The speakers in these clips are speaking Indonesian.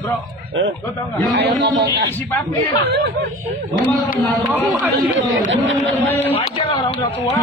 Bro, lo tau nggak? Ayo ngomong isi papi. Wajar lah orang udah tua.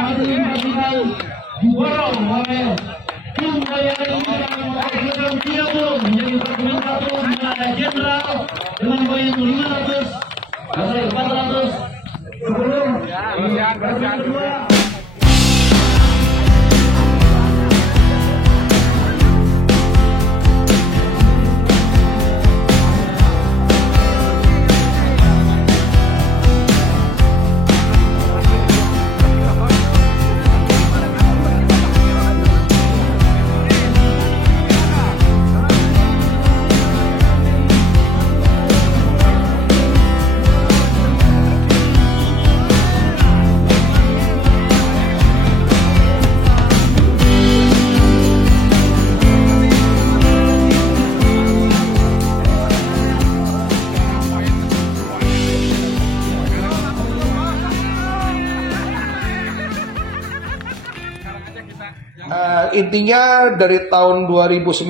Intinya dari tahun 2019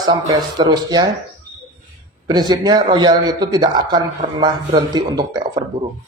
sampai seterusnya, prinsipnya Royal itu tidak akan pernah berhenti untuk take over burung.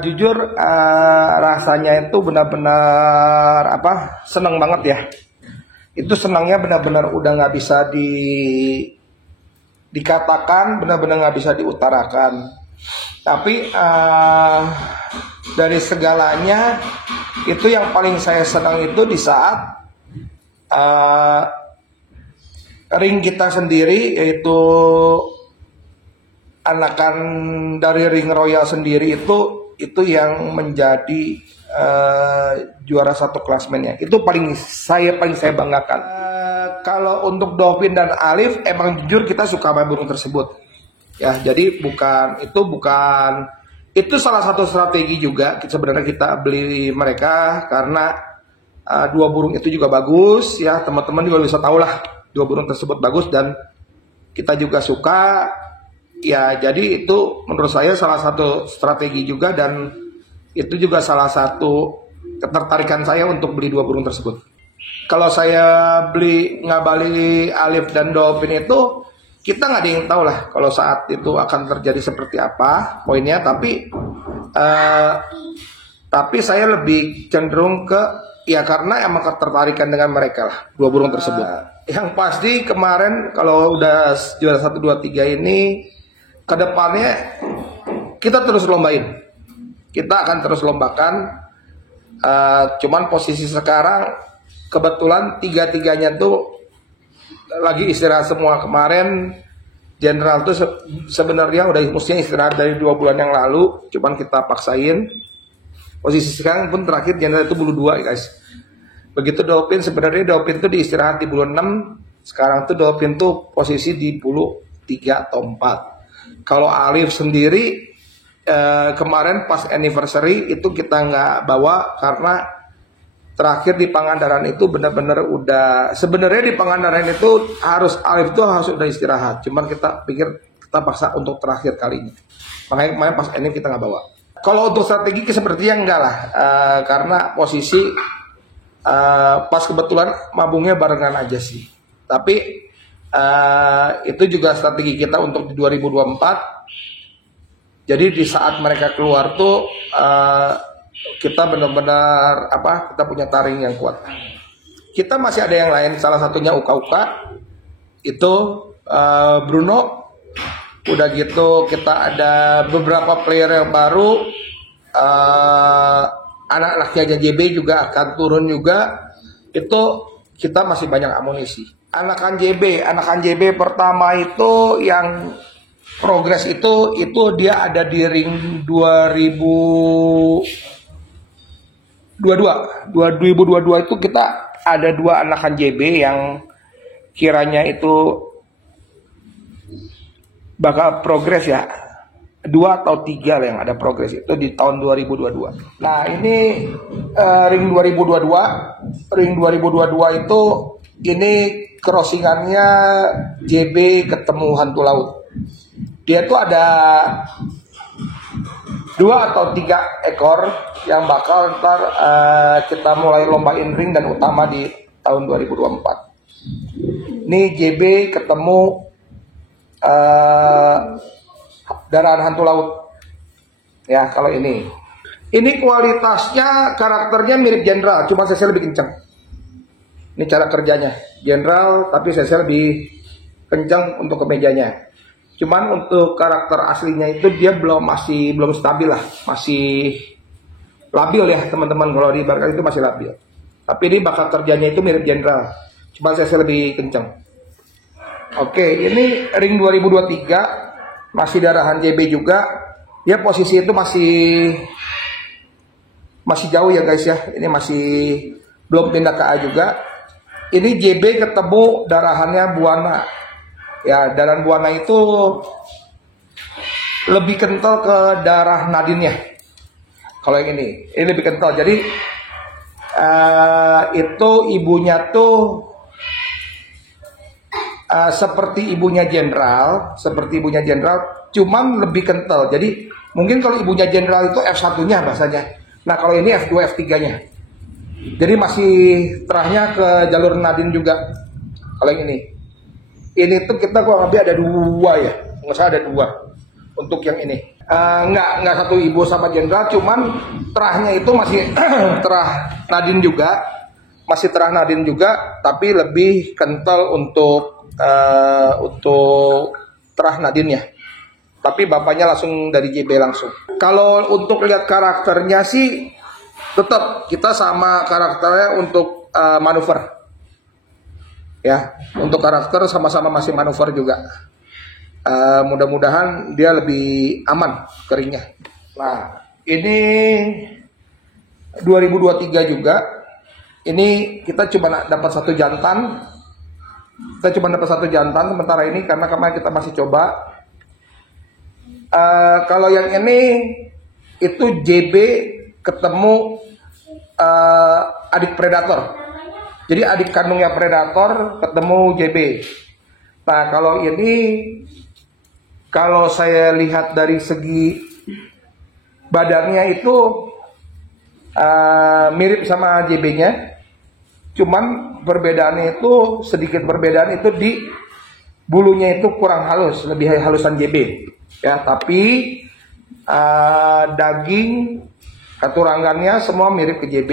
Jujur rasanya itu benar-benar seneng banget ya. Itu senangnya benar-benar udah nggak bisa dikatakan, benar-benar nggak bisa diutarakan. Tapi dari segalanya itu yang paling saya senang itu di saat ring kita sendiri, yaitu anakan dari ring Royal sendiri itu yang menjadi juara satu klasmennya. Itu paling saya banggakan. Kalau untuk Dolphin dan Alif, emang jujur kita suka sama burung tersebut. Ya, jadi itu salah satu strategi juga sebenarnya kita beli mereka karena dua burung itu juga bagus ya, teman-teman juga bisa tahu lah dua burung tersebut bagus dan kita juga suka. Ya, jadi itu menurut saya salah satu strategi juga dan itu juga salah satu ketertarikan saya untuk beli dua burung tersebut. Kalau saya ngabali Alif dan Dolphin itu, kita nggak ada yang tahu lah kalau saat itu akan terjadi seperti apa poinnya. Tapi saya lebih cenderung ke ya karena emang ketertarikan dengan mereka lah dua burung tersebut. Yang pasti kemarin kalau udah juara 1, 2, 3 ini, kedepannya kita terus lombain. Kita akan terus lombakan. Cuman posisi sekarang kebetulan tiga-tiganya tuh lagi istirahat semua. Kemarin General tuh sebenarnya udah mestinya istirahat dari 2 bulan yang lalu. Cuman kita paksain. Posisi sekarang pun terakhir General itu bulu 2 guys. Begitu Dolphin, sebenarnya Dolphin tuh diistirahat di bulu 6. Sekarang tuh Dolphin tuh posisi di bulu 3 atau 4. Kalau Alif sendiri kemarin pas anniversary itu kita nggak bawa karena terakhir di Pangandaran itu benar-benar udah, sebenarnya di Pangandaran itu Alif itu harus udah istirahat, cuman kita pikir kita paksa untuk terakhir kalinya, makanya kemarin pas ini kita nggak bawa. Kalau untuk strategi sepertinya enggak lah, karena posisi pas kebetulan mabungnya barengan aja sih, tapi itu juga strategi kita untuk di 2024. Jadi di saat mereka keluar tuh kita benar-benar kita punya taring yang kuat. Kita masih ada yang lain, salah satunya uka-uka itu Bruno. Udah gitu kita ada beberapa player yang baru. Anak-anaknya JB juga akan turun juga. Itu kita masih banyak amunisi. Anakan JB pertama itu yang progres itu dia ada di ring 2022 itu kita ada 2 anakan JB yang kiranya itu bakal progres ya. 2 atau 3 lah yang ada progres itu di tahun 2022. Nah ini ring 2022 itu ini crossingannya JB ketemu hantu laut. Dia tuh ada 2 atau 3 ekor yang bakal ntar kita mulai lombain ring dan utama di tahun 2024. Ini JB ketemu darahan hantu laut. Ya kalau ini kualitasnya karakternya mirip Jenderal, cuma CC lebih kencang. Ini cara kerjanya Jenderal, tapi CC lebih kencang untuk kemejanya. Cuman untuk karakter aslinya itu dia masih belum stabil lah, masih labil ya teman-teman. Kalau di Barca itu masih labil. Tapi ini bakal kerjanya itu mirip Jenderal, cuma CC lebih kencang. Oke, ini ring 2023 masih darahan JB juga. Ya posisi itu masih jauh ya guys ya. Ini masih belum pindah ke A juga. Ini JB ketemu darahannya Buana. Ya, darah Buana itu lebih kental ke darah Nadine-nya. Kalau yang ini lebih kental. Jadi itu ibunya tuh seperti ibunya Jenderal, cuman lebih kental. Jadi mungkin kalau ibunya Jenderal itu F1-nya bahasanya. Nah kalau ini F2, F3-nya. Jadi masih terahnya ke jalur Nadine juga. Kalau yang ini tuh kita kurang lebih ada 2 ya, nggak salah ada 2 untuk yang ini. Nggak satu ibu sama Jenderal, cuman terahnya itu masih terah Nadine juga, tapi lebih kental untuk terah Nadine-nya. Tapi bapaknya langsung dari JB langsung. Kalau untuk lihat karakternya sih tetap kita sama karakternya untuk manuver. Ya, untuk karakter sama-sama masih manuver juga. Mudah-mudahan dia lebih aman keringnya. Nah, ini 2023 juga. Ini kita cuma dapat 1 jantan. Sementara ini karena kemarin kita masih coba. Kalau yang ini itu JB ketemu adik predator. Jadi adik kandungnya predator ketemu JB. Nah kalau ini, kalau saya lihat dari segi badannya itu mirip sama JB-nya. Cuman perbedaannya itu sedikit perbedaan itu di bulunya itu kurang halus, lebih halusan JB. Ya tapi daging katurangannya semua mirip ke JB.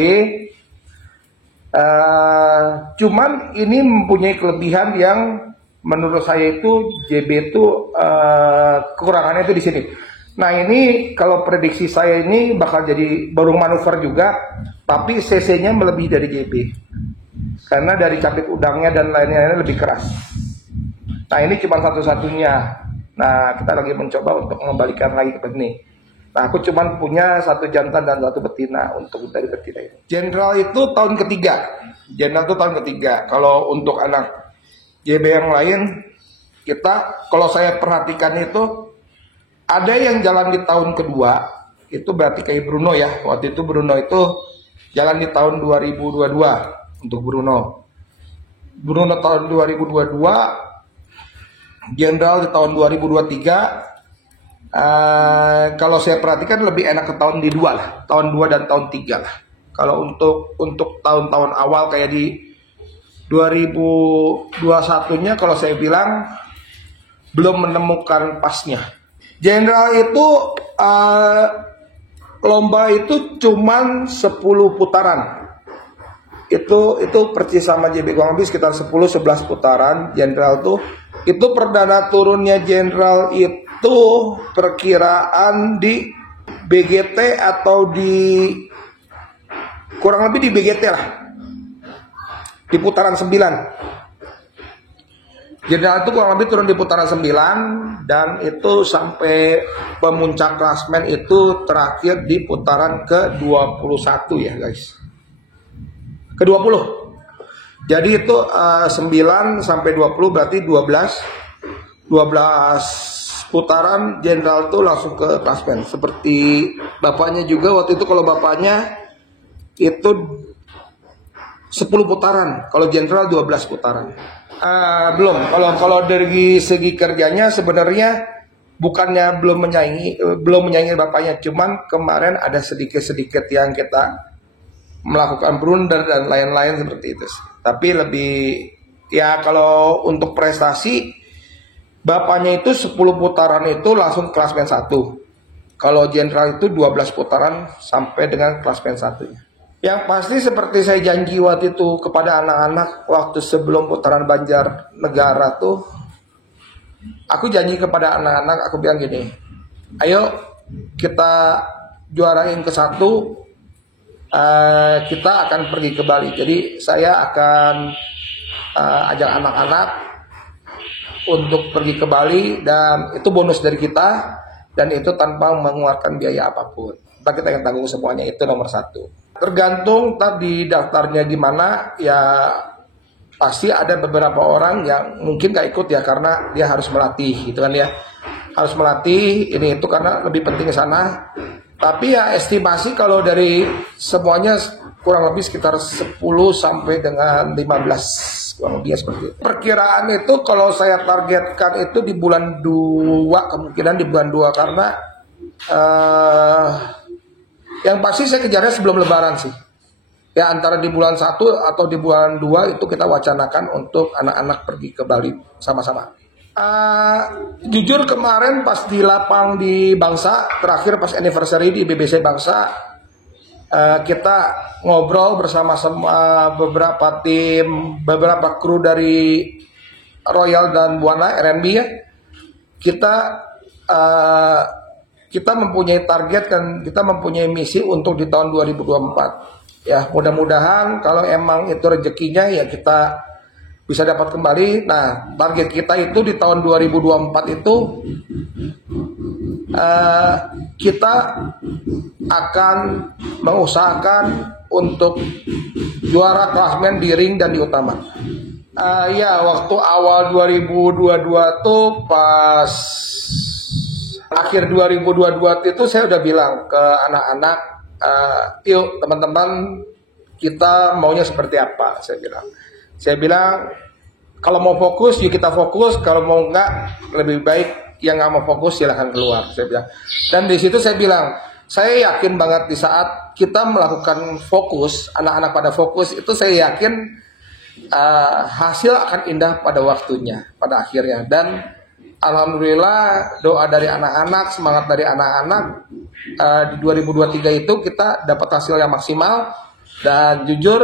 Cuman ini mempunyai kelebihan yang menurut saya itu JB itu kekurangannya itu di sini. Nah ini kalau prediksi saya ini bakal jadi burung manuver juga, tapi CC-nya melebihi dari JB karena dari capit udangnya dan lainnya lebih keras. Nah ini cuma satu-satunya. Nah kita lagi mencoba untuk mengembalikan lagi ke ini. Nah, aku cuma punya 1 jantan dan 1 betina untuk dari betina ini. Jenderal itu tahun ketiga. Kalau untuk anak JB yang lain, kita kalau saya perhatikan itu ada yang jalan di tahun kedua. Itu berarti kayak Bruno ya. Waktu itu Bruno itu jalan di tahun 2022 untuk Bruno. Bruno tahun 2022, Jenderal di tahun 2023. Kalau saya perhatikan lebih enak ke tahun di 2 lah, tahun 2 dan tahun 3 lah. Kalau untuk tahun-tahun awal kayak di 2021-nya kalau saya bilang belum menemukan pasnya. Jenderal itu lomba itu cuman 10 putaran. Itu persis sama JB kurang lebih sekitar 10-11 putaran. Jenderal tuh Itu perdana turunnya jenderal itu perkiraan di BGT atau di kurang lebih di BGT lah, di putaran 9. Jenderal itu kurang lebih turun di putaran 9 dan itu sampai pemuncak klasmen itu terakhir di putaran ke-21 ya guys. Ke-20. Jadi itu 9 sampai 20 berarti 12 putaran jenderal itu langsung ke klasmen. Seperti bapaknya juga waktu itu, kalau bapaknya itu 10 putaran, kalau jenderal 12 putaran. Belum, kalau dari segi kerjanya sebenarnya bukannya belum menyaingi bapaknya, cuman kemarin ada sedikit yang kita melakukan blunder dan lain-lain seperti itu. Tapi lebih ya, kalau untuk prestasi bapaknya itu 10 putaran itu langsung klasmen 1. Kalau jenderal itu 12 putaran sampai dengan klasmen 1-nya. Yang pasti seperti saya janji waktu itu kepada anak-anak waktu sebelum putaran Banjarnegara tuh, aku janji kepada anak-anak, aku bilang gini, ayo kita juarain ke 1, kita akan pergi ke Bali. Jadi saya akan ajak anak-anak untuk pergi ke Bali, dan itu bonus dari kita, dan itu tanpa mengeluarkan biaya apapun. Kita yang tanggung semuanya, itu nomor 1. Tergantung tadi daftarnya gimana ya, pasti ada beberapa orang yang mungkin gak ikut ya karena dia harus melatih gitu kan ya, harus melatih ini itu karena lebih penting ke sana. Tapi ya estimasi kalau dari semuanya kurang lebih sekitar 10 sampai dengan 15 kurang lebih seperti itu. Perkiraan itu kalau saya targetkan itu di bulan 2, kemungkinan di bulan 2, karena yang pasti saya kejarnya sebelum lebaran sih. Ya antara di bulan 1 atau di bulan 2 itu kita wacanakan untuk anak-anak pergi ke Bali sama-sama. Jujur kemarin pas di lapang di Bangsa, terakhir pas anniversary di BBC Bangsa, kita ngobrol bersama beberapa tim, beberapa kru dari Royal dan Buana RNB ya. Kita mempunyai target dan kita mempunyai misi untuk di tahun 2024. Ya, mudah-mudahan kalau emang itu rezekinya ya kita bisa dapat kembali. Nah, target kita itu di tahun 2024 itu kita akan mengusahakan untuk juara klasmen di ring dan di utama. Ya, waktu awal 2022 tuh pas akhir 2022 itu saya udah bilang ke anak-anak, yuk teman-teman kita maunya seperti apa, saya bilang kalau mau fokus yuk kita fokus, kalau mau enggak lebih baik yang nggak mau fokus silahkan keluar, saya bilang. Dan di situ saya bilang, saya yakin banget di saat kita melakukan fokus, anak-anak pada fokus itu saya yakin hasil akan indah pada waktunya, pada akhirnya. Dan alhamdulillah doa dari anak-anak, semangat dari anak-anak, di 2023 itu kita dapat hasil yang maksimal. Dan jujur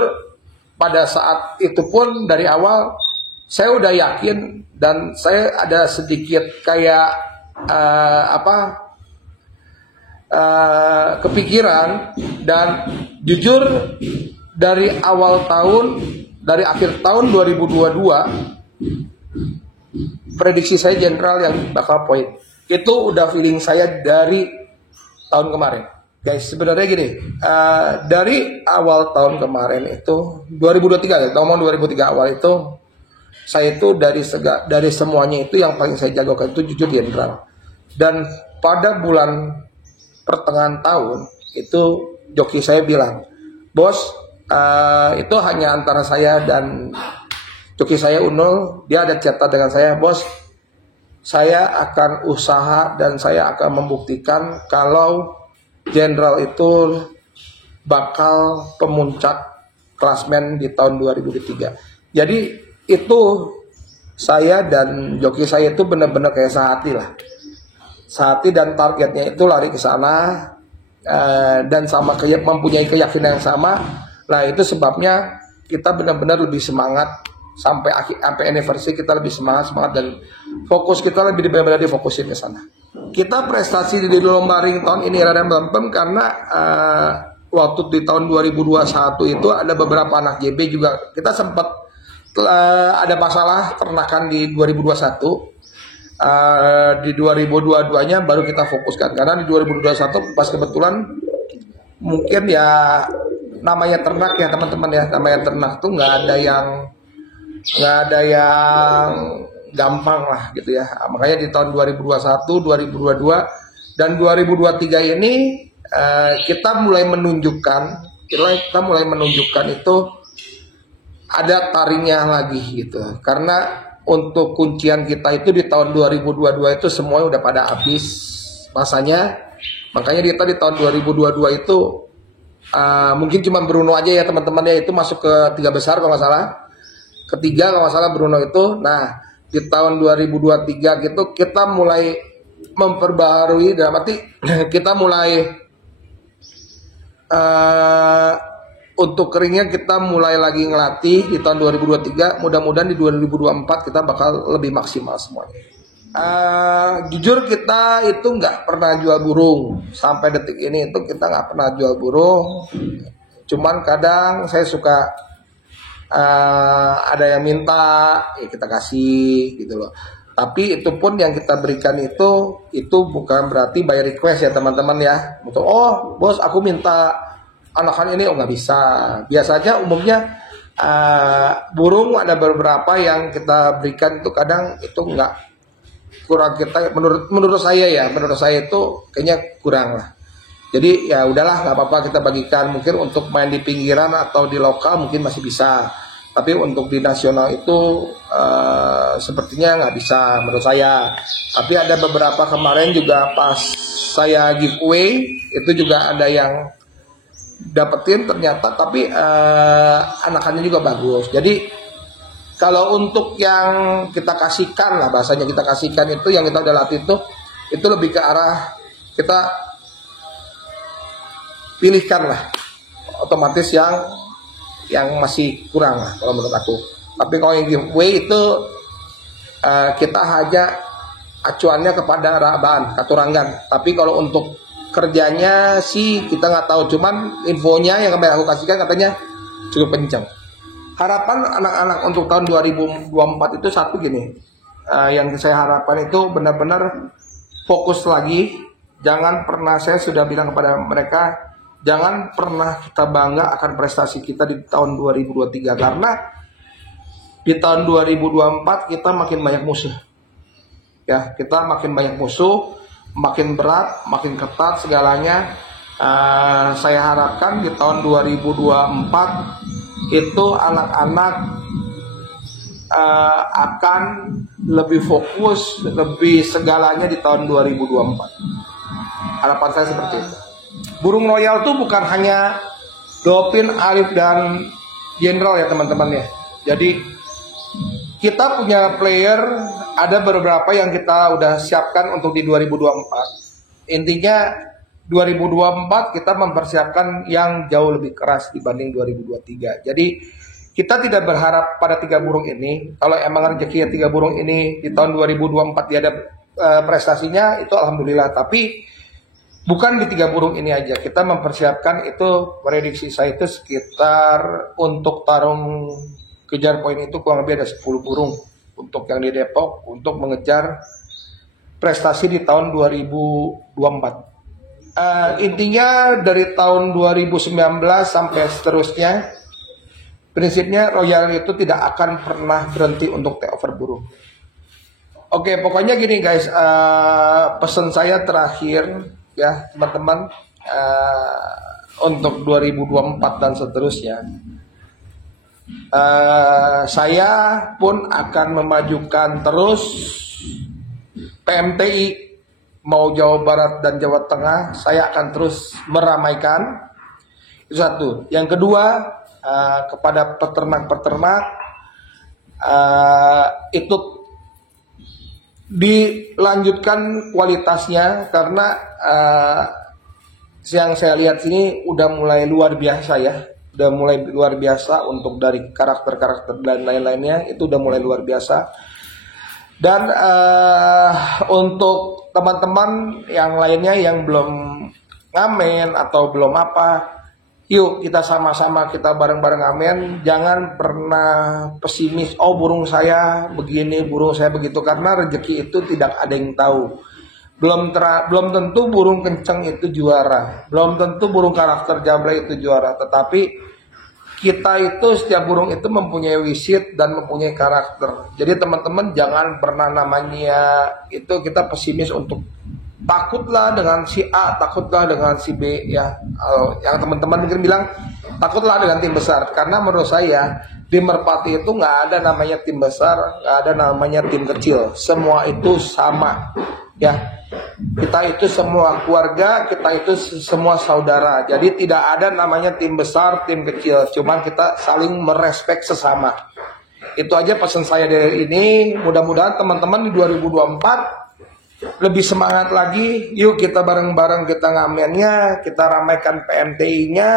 pada saat itu pun dari awal saya udah yakin dan saya ada sedikit kayak kepikiran. Dan jujur dari awal tahun, dari akhir tahun 2022, prediksi saya jenderal yang bakal poin. Itu udah feeling saya dari tahun kemarin. Guys, sebenarnya gini, dari awal tahun kemarin itu 2023 ya, tahun 2003 awal itu saya itu dari semuanya itu yang paling saya jagokan itu jujur jenderal. Dan pada bulan pertengahan tahun itu joki saya bilang, bos, itu hanya antara saya dan joki saya Unul. Dia ada cerita dengan saya, bos, saya akan usaha dan saya akan membuktikan kalau jenderal itu bakal pemuncak klasmen di tahun 2023. Jadi itu saya dan joki saya itu benar-benar kayak sehati lah. Sehati dan targetnya itu lari ke sana, dan sama mempunyai keyakinan yang sama. Nah itu sebabnya kita benar-benar lebih semangat sampai anniversary kita lebih semangat dan fokus kita lebih benar-benar difokusin ke sana. Kita prestasi di lomba ring tahun ini rada melempem karena waktu di tahun 2021 itu ada beberapa anak JB juga kita sempat ada masalah ternakan di 2021. Di 2022-nya baru kita fokuskan karena di 2021 pas kebetulan mungkin ya namanya ternak ya teman-teman ya, namanya ternak tuh nggak ada yang gampang lah gitu ya. Makanya di tahun 2021, 2022 dan 2023 ini kita mulai menunjukkan itu ada taringnya lagi gitu. Karena untuk kuncian kita itu di tahun 2022 itu semuanya udah pada habis masanya. Makanya kita di tahun 2022 itu mungkin cuma Bruno aja ya teman-teman ya, itu masuk ke 3 besar kalau nggak salah. Ketiga kalau nggak salah Bruno itu. Nah di tahun 2023 gitu kita mulai memperbaharui, dalam arti kita mulai untuk keringnya kita mulai lagi ngelatih di tahun 2023. Mudah-mudahan di 2024 kita bakal lebih maksimal semuanya. Jujur kita itu nggak pernah jual burung sampai detik ini, itu kita nggak pernah jual burung. Cuman kadang saya suka ada yang minta ya kita kasih gitu loh. Tapi itu pun yang kita berikan itu bukan berarti by request ya teman-teman ya. Untuk oh bos aku minta anakan ini, oh nggak bisa. Biasanya umumnya burung ada beberapa yang kita berikan itu kadang itu nggak kurang, kita menurut saya itu kayaknya kurang lah. Jadi ya udahlah nggak apa-apa kita bagikan. Mungkin untuk main di pinggiran atau di lokal mungkin masih bisa, tapi untuk di nasional itu sepertinya nggak bisa menurut saya. Tapi ada beberapa kemarin juga pas saya giveaway itu juga ada yang dapetin ternyata, tapi anakannya juga bagus. Jadi kalau untuk yang kita kasihkan lah, bahasanya kita kasihkan itu yang kita udah latih itu lebih ke arah kita pilihkan lah, otomatis yang masih kurang lah kalau menurut aku. Tapi kalau yang giveaway itu kita hanya acuannya kepada raban, katurangan. Tapi kalau untuk kerjanya sih kita nggak tahu, cuman infonya yang kemarin aku kasihkan katanya cukup kencang. Harapan anak-anak untuk tahun 2024 itu satu gini, yang saya harapkan itu benar-benar fokus lagi. Jangan pernah, saya sudah bilang kepada mereka, jangan pernah kita bangga akan prestasi kita di tahun 2023 karena di tahun 2024 kita makin banyak musuh. Ya, kita makin banyak musuh, makin berat, makin ketat segalanya. Saya harapkan di tahun 2024 itu anak-anak akan lebih fokus, lebih segalanya di tahun 2024. Harapan saya seperti itu. Burung royal tuh bukan hanya Dopin, Alif, dan Jenderal ya teman-teman ya. Jadi kita punya player, ada beberapa yang kita udah siapkan untuk di 2024. Intinya 2024 kita mempersiapkan yang jauh lebih keras dibanding 2023. Jadi kita tidak berharap pada 3 burung ini. Kalau emang rezeki 3 burung ini di tahun 2024 dia ada prestasinya, itu alhamdulillah. Tapi bukan di 3 burung ini aja. Kita mempersiapkan itu, prediksi saya itu sekitar untuk tarung kejar poin itu kurang lebih ada 10 burung untuk yang di Depok untuk mengejar prestasi di tahun 2024. Intinya dari tahun 2019 sampai seterusnya, prinsipnya Royal itu tidak akan pernah berhenti untuk take over burung. Oke, pokoknya gini guys, pesan saya terakhir ya teman-teman, untuk 2024 dan seterusnya, saya pun akan memajukan terus PMTI. Mau Jawa Barat dan Jawa Tengah, saya akan terus meramaikan. Itu satu. Yang kedua, kepada peternak-peternak, itu dilanjutkan kualitasnya karena yang saya lihat sini udah mulai luar biasa ya. udah mulai luar biasa. Untuk dari karakter-karakter dan lain-lainnya itu udah mulai luar biasa. Dan untuk teman-teman yang lainnya yang belum ngamen atau belum apa, yuk kita sama-sama, kita bareng-bareng ngamen. Jangan pernah pesimis, oh burung saya begini, burung saya begitu, karena rezeki itu tidak ada yang tahu. Belum tentu burung kenceng itu juara, belum tentu burung karakter jamblay itu juara, tetapi kita itu, setiap burung itu mempunyai wisit dan mempunyai karakter. Jadi teman-teman jangan pernah namanya itu kita pesimis untuk takutlah dengan si A, takutlah dengan si B ya. Yang teman-teman mungkin bilang takutlah dengan tim besar, karena menurut saya di Merpati itu nggak ada namanya tim besar, nggak ada namanya tim kecil. Semua itu sama ya. Kita itu semua keluarga, kita itu semua saudara. Jadi tidak ada namanya tim besar, tim kecil. Cuman kita saling merespek sesama. Itu aja pesan saya dari ini. Mudah-mudahan teman-teman di 2024 lebih semangat lagi. Yuk kita bareng-bareng kita ngamennya, kita ramaikan PMTI-nya.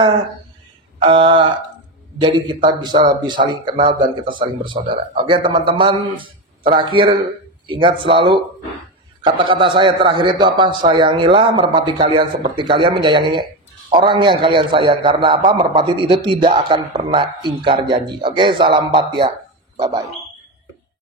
Jadi kita bisa lebih saling kenal dan kita saling bersaudara. Oke teman-teman, terakhir ingat selalu kata-kata saya terakhir itu apa? Sayangilah merpati kalian seperti kalian menyayangi orang yang kalian sayang. Karena apa? Merpati itu tidak akan pernah ingkar janji. Oke, salam 4 ya. Bye-bye.